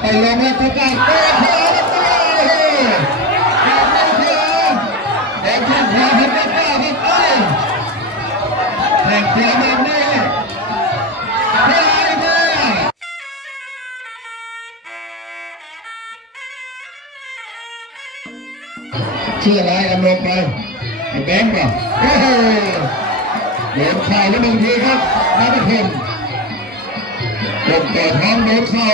ไปลงแล้วทุกการเตะขวาแล้วไปข่งขวาแข่งขวาแข่งขวาให้ป้าเจ้าให้ไปแข่งขวาแบบนี้ไป ชื่ออะไรอำนวยไปไอ้แบงค์ป่ะโอ้โหโดนเข่าแล้วหนึ่งทีครับนัทพลกดต่อท้องโดนเข่า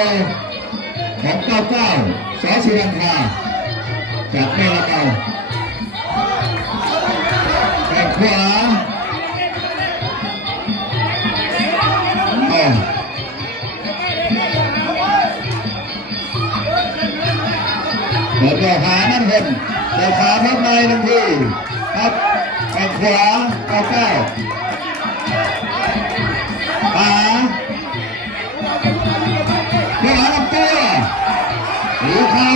ของเก้าเก้าสอสุรรณภาจากแม่ละเกาแข้งขวาอ้าวแล้วก็หานั่นเห็น แต่ขาทับในหนึ่งทีครับแข้งขวาเก้าเก้าหาเดี๋ยวหาลำตัวตีเข่า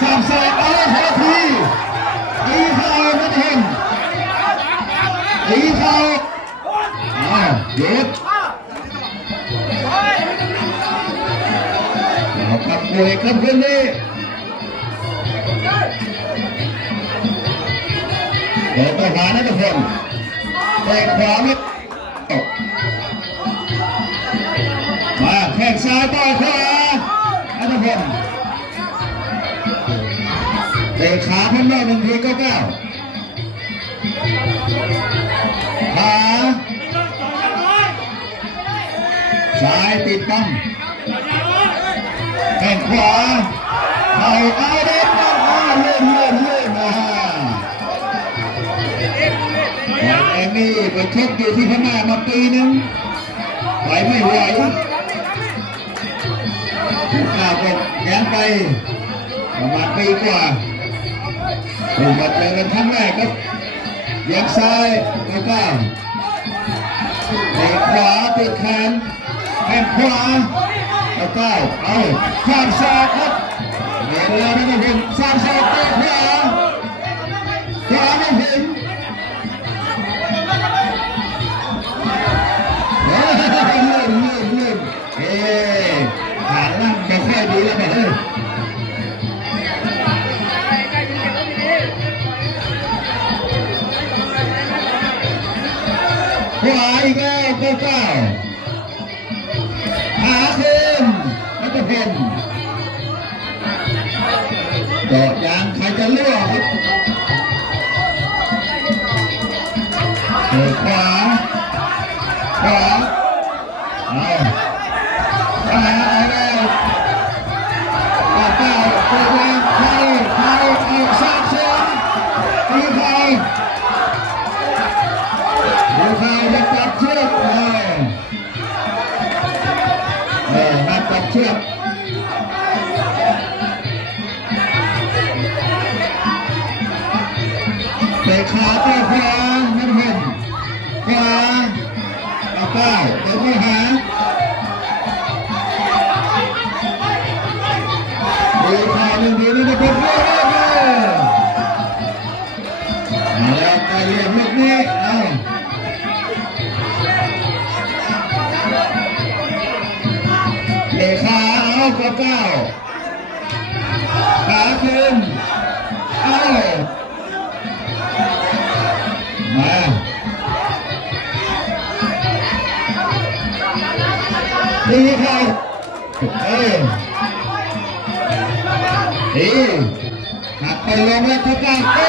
สับสอกเอาหัวทีตีเข่าไม่เห็นตีเข่าอ้าวหยุดเอาครับมวยครับคืนนี้ เดี๋ยวไปหานัทพลแต่ขวาไม่ออกมาแข้งซ้ายต่อขวาอัตพลเตะขาพันนอกหนึ่งทีก็เก้าขาซ้ายติดตั้งแข้งขวาเข่าเอาเด็ดมาเลื่อนเลื่อนเลื่อน งนี่ไปชกอยู่ที่พม่ามาปีนึงไหวไม่ไหวข้าวก็แย้งไปประมาณปีกว่าถูกมาเจอกันครั้งแรกครับเยียงซ้ายแล้วก็เตะขวาติดแขนแขนขวาแล้วก็เอาข้ามศอกครับเดี๋ยวเราไม่ต้เป็นสามศอก อยดีแล้วแม่เฮ้ยขวาอีกแล้วเก้าเก้าหาคืนนัทพลเจาะยางใครจะเลือกครับ ขาเตะขวาน้ำเห็นขวาเอาเก้าเดินไปหาดูขาหนึ่งทีนี่จะเป็นเรื่องเลยเอาแล้วไปเรียนลูกนี้เอาเตะขาเอากระเก้าขาขึ้นเอา ตีเข้าเอ้ยดีหักไปลงแล้วทุกการเตะ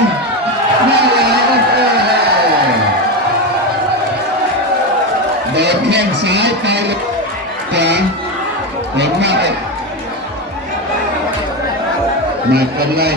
นน้าไหลโอ้โหเดินแข้งซ้ายไปขวาเห็นมากเลยมากันเลย